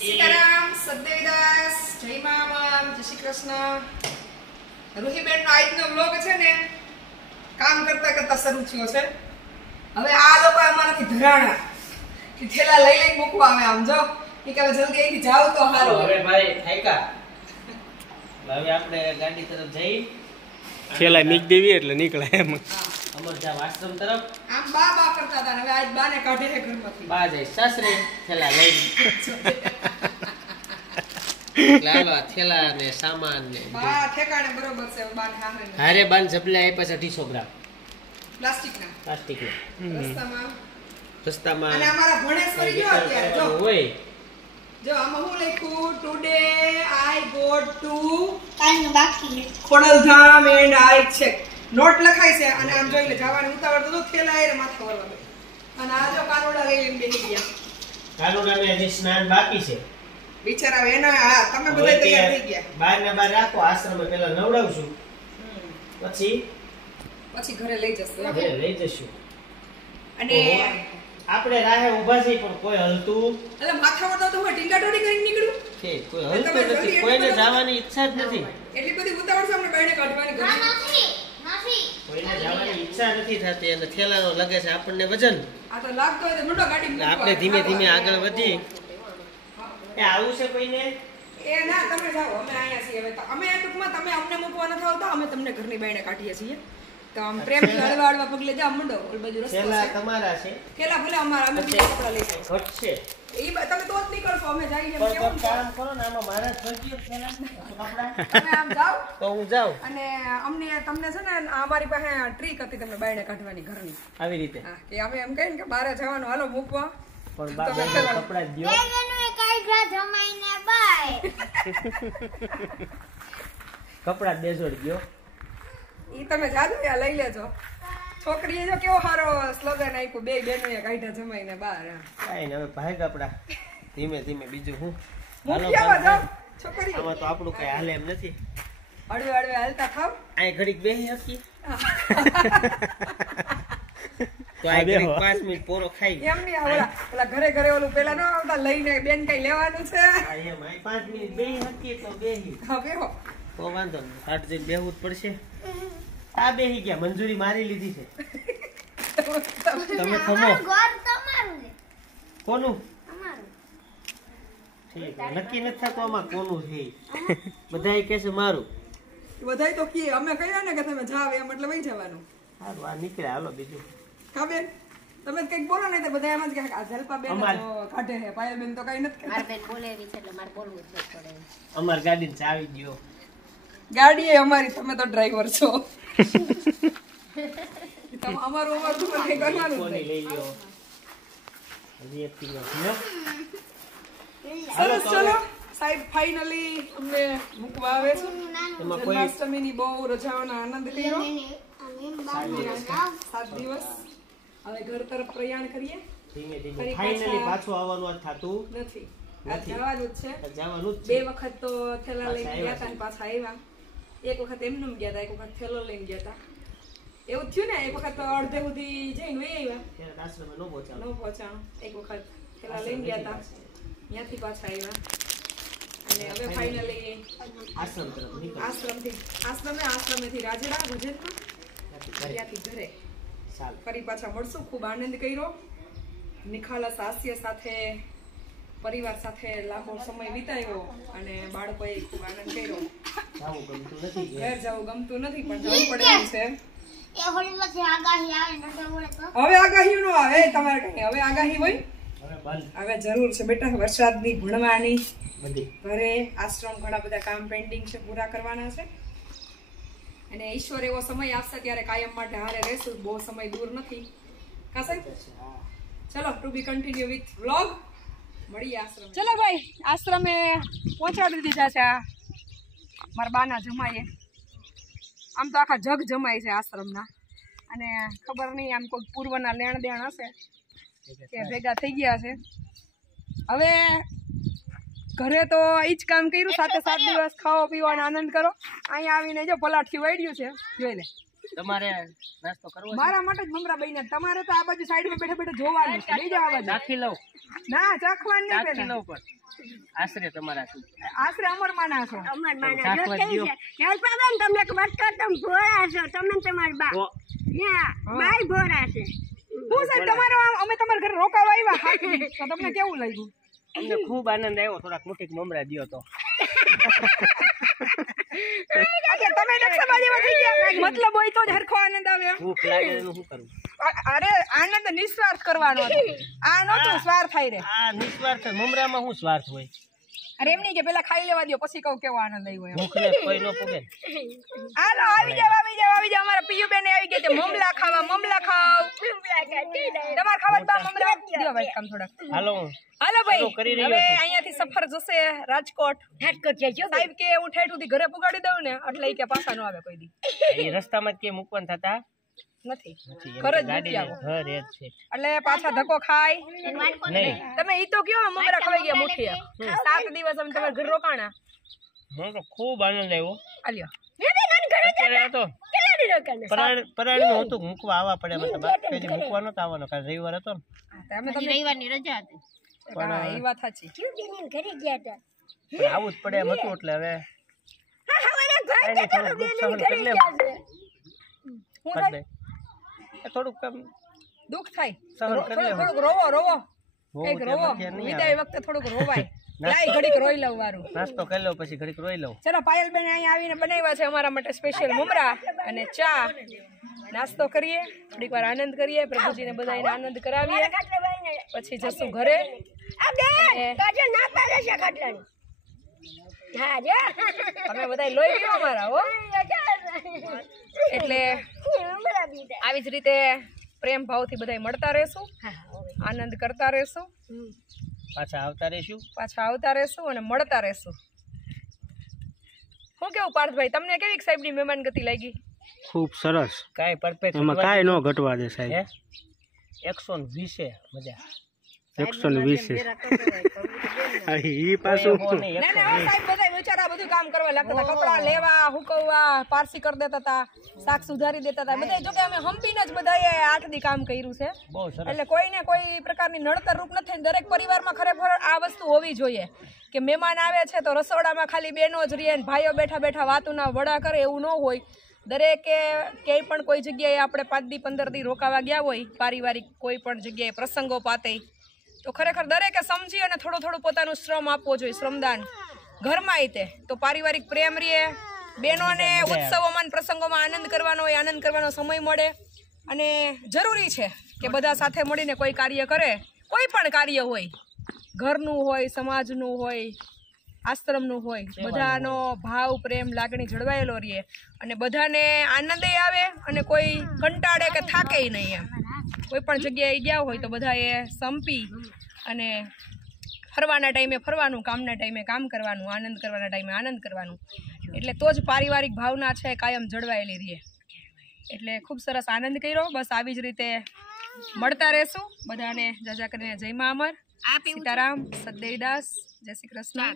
સીતારામ, સદદેવદાસ, જય મામા, જય શ્રી કૃષ્ણ. રૂહીબેન નો આજનો વ્લોગ છે ને કામ કરતા કરતા શરૂ થયો છે. હવે આ લોકો અમારાથી ધરાણા કે થેલા લઈ લઈ મૂકવા આવે. આમ જો કે હવે જલ્દી અહીંથી જાવ તો હારું. હવે ભાઈ થાયકા હવે આપણે ગાડી તરફ જઈ થેલા મીક દેવી એટલે નીકળે એમ. અમરજા આશ્રમ તરફ આમ બા બા કરતા હતા. હવે આજ બાને કાઢે છે ઘરમાંથી. બા જાય સાસરે થેલા લઈ લાલો થેલા ને સામાન ને બા ઠેકાણે બરોબર છે. બાને હારે હારે બાન જપલા આપ્યા છે 250 ગ્રામ પ્લાસ્ટિકના પ્લાસ્ટિક રસ્તામાં. રસ્તામાં અને અમારા ભણેશ્વરી ગયો અત્યારે જો હોય જો આમાં હું લખ્યું ટુડે આઈ ગોટ ટુ કાંઈ બાકી Khodaldham and I check. Note લખાય છે અને આમ જોઈ લે જવાની ઉતાવળ તો થેલા એ માથે વળવા દે. અને આ જો કારોડા લઈને બેસી ગયા. કાનુડાને હજી સ્નાન બાકી છે. બિચારા એનો હા તમે બધા તૈયાર થઈ ગયા. બહાર ને બહાર રાખો આશ્રમે પેલા નવડાવશું પછી ઘરે લઈ જશે ઘરે લઈ જશું. અને આપણે રાહે ઊભા છીએ પણ કોઈ હલતું એટલે માથા વળતા તો હું ટીંગા ટોડી કરીને નીકળું. છે કોઈ હલતું નથી. કોઈને જવાની ઈચ્છા જ નથી. એટલી બધી ઉતાવળ છે અમને બાયણે કાઢવાની ઘરે. નથી કોઈને જવાની ઈચ્છા નથી થતી અને થેલાનો લાગે છે આપણને વજન. આ તો લાગતો હોય તો મોટો ગાડી મૂકવા. આપણે ધીમે ધીમે આગળ વધી એ આવું છે કોઈને એ ના તમે જાઓ અમે અહીંયા છીએ. હવે તો અમે ટૂંકમાં તમે અમને મૂકવા નથી આવતા. અમે તમને ઘરની બાયણે કાઢીએ છીએ. તો આમ પ્રેમથી હળવા હળવા પગલે જાવ મંડો. ઓલ બાજુ રસ્તો થેલા છે. તમારા છે થેલા ભલે અમારા અમે બીજા કપડા લઈ જઈએ. ઘટશે તમે તો જ નીકળશો અમે જઈએ એમ પણ કેવું તમે કામ કરો ને આમાં મારા જ ભરજો થેલા કપડા તમે આમ જાઓ તો હું જાઉં અને અમને તમને છે ને અમારી પાસે ટ્રીક હતી તમને બાયણે કાઢવાની ઘરની. આવી રીતે હા કે અમે એમ કહીએ ને કે બહાર જવાનું હાલો મૂકવા. પણ બાબા કપડા જ દ્યો બેગનું કાઢવા જમાઈને બાય કપડા જ દેજો દ્યો ઈ તમે જાદુ યા લઈ લેજો. છોકરીએ જો કેવો સારો સ્લોગન આપ્યું બે બહેનોએ કાઢ્યા જમાઈને બહાર. કાઈ ને હવે ભાઈ કપડા ધીમે ધીમે બીજું હું મૂકી આવા જાઓ છોકરી. આમાં તો આપણું કઈ હાલે એમ નથી. હળવે હળવે હાલતા થાવ. અહીં ઘડીક બેહી હકી તો આ ઘડીક 5 મિનિટ પોરો ખાઈ એમ નહીં ઓલા ઘરે ઘરે ઓલું પેલા ન આવતા લઈને બેન કઈ લેવાનું છે. આ એમ અહીં 5 મિનિટ બેહી હકી તો બેહી હા બેહો. તો વાંધો નહીં હાટ જઈને બેહવું જ પડશે. આ બેહી ગયા મંજૂરી મારી લીધી છે. તમે ખમો ઘર તમારું છે કોનું અમારું ઠીક નક્કી નથી થતું આમાં કોનું છે બધાય કહે છે મારું. બધાય તો કીએ અમે કહ્યા ને કે તમે જાવ એમ એટલે વહી જવાનું. સારું આ નીકળે હાલો બીજું હા બેન તમે કઈક બોલો ને તો બધા એમ જ કે આ જલપા બેન અમાર- તો કાઢે છે. પાયલ બેન તો કઈ નથી મારે કહેતા. બેન બોલે એવી છે એટલે મારે બોલવું જ પડે અમાર ગાડીને ચાવી દ્યો. ગાડી એ અમારી તમે તો ડ્રાઈવર છો. તમે અમારું તો કઈ કરવાનું જ કોની નહીં. લઈ લ્યો હજી એક કિલો લ્યો. સરસ ચલો સાહેબ ફાઇનલી અમને મૂકવા આવે છે. એમાં કોઈ જન્માષ્ટમીની બહુ રજાઓનો આનંદ કર્યો. 7 દિવસ હવે ઘર તરફ પ્રયાણ કરીએ. ધીમે ધીમે ફરી ફાઇનલી પાછા- પાછું આવવાનું આ થાતું નથી આ નથી. જવાનું જ છે. જવાનું જ 2 છે. વખત તો થેલા લઈને ગયા હતા અને પાછા આવ્યા. એક વખત એમનેમ ગયા હતા, એક વખત થેલો લઈને ગયા હતા. એવું જ થયું ને. એક વખત તો અડધે સુધી જઈને વહી આવ્યા. ત્યારે આશ્રમે ન પહોંચાડો. ન પહોંચાણો. એક વખત થેલા લઈને ગયા હતા, ત્યાંથી પાછા આવ્યા. અને હવે ફાઇનલી આશ્રમ તરફ નીકળ આશ્રમેથી રાજડા ભજનમાં ત્યાંથી ઘરે ચાલ ફરી પાછા મળશું. ખૂબ આનંદ કર્યો. નિખાલસ હાસ્ય સાથે પરિવાર સાથે લાંબો સમય વિતાવ્યો અને બાળકોએ ખૂબ આનંદ કર્યો. જાવું ગમતું નથી ઘેર જવું ગમતું નથી પણ જવું પડે એમ છે. એ હોળીમાંથી આગાહી આવે ને તો બોલે તો હવે આગાહી નો આવે તમારે કઈ. હવે આગાહી હોય હવે બંધ હવે જરૂર છે બેટા. વરસાદની ભણવાની બધી ઘરે આશ્રમ ઘણા બધા કામ પેન્ડિંગ છે, પૂરા કરવાના છે. અને ઈશ્વર એવો સમય આપશે ત્યારે કાયમ માટે હારે રહેશું. બહુ સમય દૂર નથી. કા સાહેબ? ચલો to be continue with vlog. મળીએ આશ્રમ. ચલો ભાઈ આશ્રમે પહોંચાડી દીધા છે આ મારા બાના જમાઈએ. આમ તો આખા જગ જમાય છે આશ્રમના. અને ખબર નહીં આમ કોઈ પૂર્વના લેણ દેણ હશે કે ભેગા થઈ ગયા છે. હવે ઘરે તો ઈ જ કામ કર્યું. 7 દિવસ ખાઓ પીવો અને આનંદ કરો. અહીંયા આવીને જો પલાઠી વાળ્યું છે જોઈ લે. તમારે નાસ્તો કરવો છે? મારા માટે જ મમરા બન્યા. તમારે તો આ બાજુ સાઈડમાં બેઠા બેઠા જોવાનું છે. લઈ જાવ આ બાજુ. ચાખી લઉં ના ચાખવાનું નહીં ચાખી પહેલા. લઉં પણ આશરે તમારા શું આશરે અમરમાના છો. અમાર માના જો શાકભાજી કેવી છે હેલ્પાબેન તમને ખબર તો તમે ભોળા છો તમે ને તમારી બા ઓ, હા બાઈ ભોળા છે હું સાહેબ તમારો અમે તમારા ઘરે રોકાવા આવ્યા હાથી. તો તમને કેવું લાગ્યું? અમને ખૂબ આનંદ આવ્યો. થોડાક મુઠીક મમરા દ્યો તો. એટલે તમે નકશાબાજીમાં થઈ ગયા. મતલબ હોય તો જ હરખો આનંદ આવે. ભૂખ લાગે એનું શું કરવું? અરે આનંદ નિસ્વાર્થ કરવાનો હતો. આ નહોતું સ્વાર્થ થાય રે. આ નિસ્વાર્થ મમરામાં શું સ્વાર્થ હોય? અરે એમ નહીં કે પેલા ખાઈ લેવા દો પછી કહું કેવો આનંદ આવ્યો એમ. ભૂખને કોઈ ન પૂગે. હાલો આવી જાવ અમારા પિયુ બેન આવી ગયા છે. મમલા ખાવા મમલા ખાવ. તમારે ખાવા બા મમરા દો ભાઈ કામ થોડા. હાલો હાલો ભાઈ ચાલો, કરી રહ્યો હવે છું. અહીંયાથી સફર જશે રાજકોટ. સાહેબ કે હું ઠેઠ સુધી ઘરે પુગાડી દઉં ને એટલે ઈ કે પાછા ન આવે કોઈ દી. એ રસ્તામાં જ કે મૂકવાના થતા નથી નથી. ઘરે જ ગાડી મૂકી આવો. ઘર એ જ છે. એટલે પાછા ધક્કો ખાય. નહીં તમે ઈ તો કયો મમરા ખવાઈ ગયા મુઠીએ. 7 દિવસ અમે તમારા ઘર રોકાણા. મને તો ખૂબ આનંદ આવ્યો. આલ્યો અત્યારે આ તો પરાણીનું હતું મૂકવા આવવા પડે. મતલબ કઈ દી મૂકવા નતો આવવાનો કારણ રવિવાર હતો ને. અમે તમને રવિવારની રજા હતી હા, એ વાત સાચી. ઘરે ગયા હતા પણ આવું જ પડે એમ હતું એટલે હવે કાંઈ નહીં, થોડુંક દુઃખ સહન કરી લેવું. શું થાય? એટલે એ થોડુંક આમ દુઃખ થાય સહન કરી લેવું. થોડુંક રોવો હોવું કઈક તો રોવો એમાં ક્યાં નહીં વિદાય વખતે થોડુંક રોવાય. લાય ઘડીક રોઈ લઉં વારું. નાસ્તો કરી લઉં પછી ઘડીક રોઈ લઉં. ચલો પાયલબેન અહીંયા આવીને બનાવ્યા છે અમારા માટે સ્પેશિયલ મમરા અને ચા. નાસ્તો કરીએ, થોડીક વાર આનંદ કરીએ, પ્રભુજીને બધાને આનંદ કરાવીએ, પછી જશું ઘરે. તમે બધા લોહી પીવો અમારા હો. એટલે આવી જ રીતે પ્રેમ ભાવથી બધા મળતા રહેશું, આનંદ કરતા રહેશું, પાછા આવતા રહીશું. પાછા આવતા રહેશું અને મળતા રહેશું. શું કેવું પાર્થભાઈ, તમને કેવી સાહેબની મહેમાન ગતિ લાગી? ખૂબ સરસ. કાંઈ પરફેક્ટ એમાં કાંઈ ન ઘટવા દે સાહેબ. 120 મજા. 120 ઈ પાછું ના ના હો સાહેબ, બધા બિચારા બધું કામ કરવા લાગતા હતા. કપડા લેવા, હુકવવા, પારસી કરી દેતા હતા, શાક સુધારી દેતા હતા. બધા જો કે અમે હંપીને જ બધાએ 8 દી કામ કર્યું છે. બહુ સરસ. એટલે કોઈને કોઈ પ્રકારની નડતર રૂપ નથી. દરેક પરિવારમાં ખરેખર આ વસ્તુ હોવી જોઈએ કે મહેમાન આવે છે તો રસોડામાં ખાલી બહેનો જ રહે ને ભાઈઓ બેઠા બેઠા વાતુના વડા કરે એવું ન હોય. દરેકે ક્યાંય પણ કોઈ જગ્યાએ આપણે 5 દી 15 દી રોકાવા ગયા હોય પારિવારિક કોઈ પણ જગ્યાએ પ્રસંગો પાતે, તો ખરેખર દરેકે સમજી અને થોડું થોડું પોતાનું શ્રમ આપવો જોઈએ, શ્રમદાન ઘરમાં તે તો પારિવારિક પ્રેમ રહે. બહેનોને ઉત્સવોમાં પ્રસંગોમાં આનંદ કરવાનો હોય, આનંદ કરવાનો સમય મળે. અને જરૂરી છે કે બધા સાથે મળીને કોઈ કાર્ય કરે, કોઈ પણ કાર્ય હોય, ઘરનું હોય, સમાજનું હોય, આશ્રમનું હોય, બધાનો ભાવ પ્રેમ લાગણી જળવાયેલો રહે અને બધાને આનંદે આવે અને કોઈ કંટાળે કે થાકે નહીં. એમ કોઈ પણ જગ્યાએ ગયા હોય તો બધાએ સંપી અને ફરવાના ટાઈમે ફરવાનું, કામના ટાઈમે કામ કરવાનું, આનંદ કરવાના ટાઈમે આનંદ કરવાનું. એટલે તો જ પારિવારિક ભાવના છે કાયમ જળવાયેલી રહે. એટલે ખૂબ સરસ આનંદ કર્યો. બસ આવી જ રીતે મળતા રહેશું. બધાને જાજા કરીને જય મા અમર, સીતારામ, સદદેવીદાસ, જય શ્રી કૃષ્ણ.